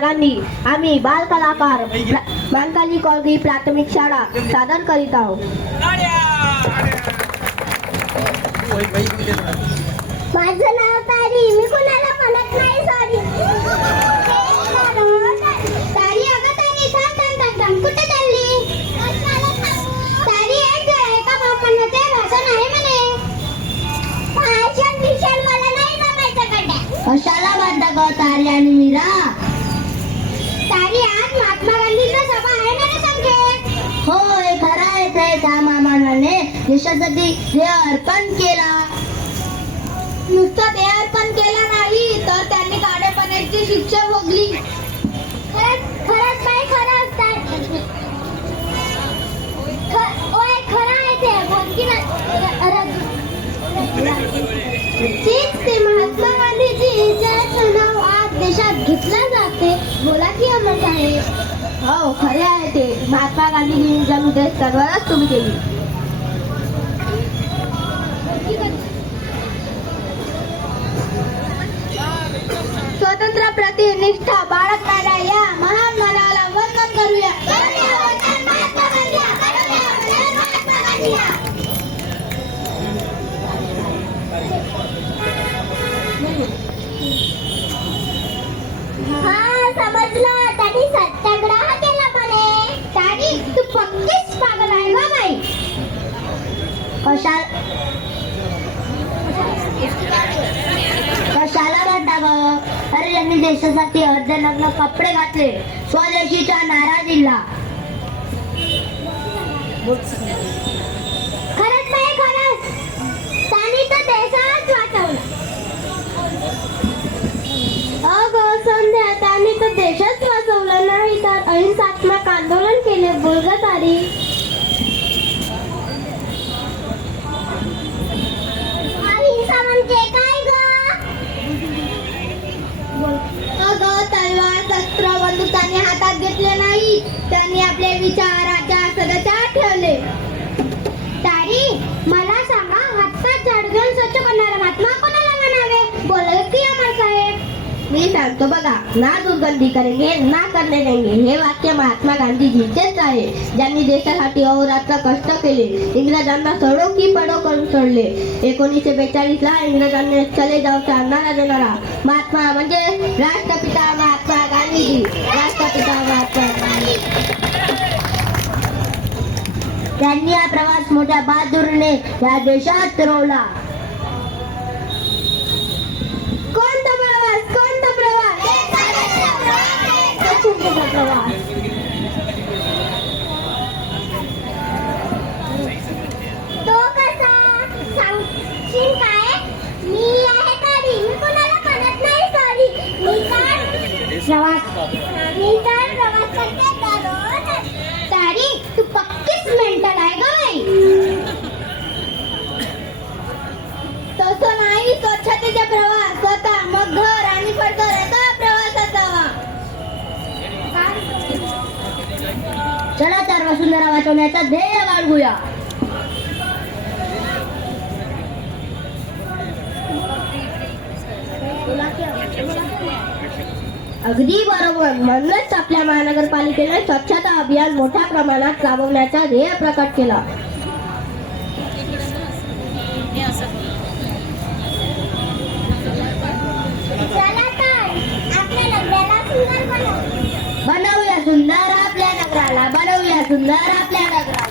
गांधी आम्ही बाल कलाकार मानकाली कॉलगी प्राथमिक शाळा सादर करीत आहोत. माझं नाव तारी. मी कुणाला म्हणत नाही सॉरी तारी अगं तारी थांब थांब थांब थांब. कुठे चालली? तारी एक आहे का बापांना ते भाषण आहे म्हणे. भाषण भीषण मला नाही जमायचं कडे कशाला बांधा ग तारी आणि मीरा? देशासाठी हे अर्पण केला. नुसतं ते अर्पण केलं नाही तर त्यांनी काढेपणाची शिक्षा भोगली. खरंच खरंच काय खरं असतात ओय खरं आहे ते बोल की ते महात्मा गांधीजी ज्याचं नाव आज देशात घेतलं जाते बोला की अमर साहेब. हो खरे आहे ते. महात्मा गांधींनी जन्मदिवस सर्वच तुम्ही केली. स्वतंत्र प्रति बाळगणाऱ्या या महान मानवाला वंदन करूया. हा समजलं त्यांनी सत्याग्रह केला म्हणे त्याने तू पक्कीच पागल आहे ग बाई कशा कशाला म्हणता ग अरे यांनी देशासाठी अर्धनग्न कपडे घातले. स्वदेशीचा नारा दिला खरंच नाही खरंच. त्यांनी तर देशालाच वाचवला अगं संध्या त्यांनी तर देशच वाचवला नाही तर अहिंसात्मक आंदोलन केले बुलगतारी मी सांगतो बघा ना दुर्गंधी करेंगे ना करणे देंगे. हे वाक्य महात्मा गांधीजीचेच आहे. ज्यांनी देशासाठी अहोरात्र कष्ट केले इंग्रजांना सडो की पडो करून सोडले. एकोणीसशे बेचाळीस ला इंग्रजांनी चले जाऊचा नारा देणारा महात्मा म्हणजे राष्ट्रपिता महात्मा गांधीजी. राष्ट्रपिता महात्मा त्यांनी हा प्रवास मोठ्या बहादूरने या देशात फिरवला वसुंधरा वाचवण्याचा ध्येय बाळगूया. अगदी बरोबर. म्हणूनच आपल्या महानगरपालिकेने स्वच्छता अभियान मोठ्या प्रमाणात राबवण्याचा ध्येय प्रकट केला. चला तर आपल्या नगराला सुंदर बनवू बनवूया सुंदर आपल्या नगराला बनवूया सुंदर आपल्या नगराला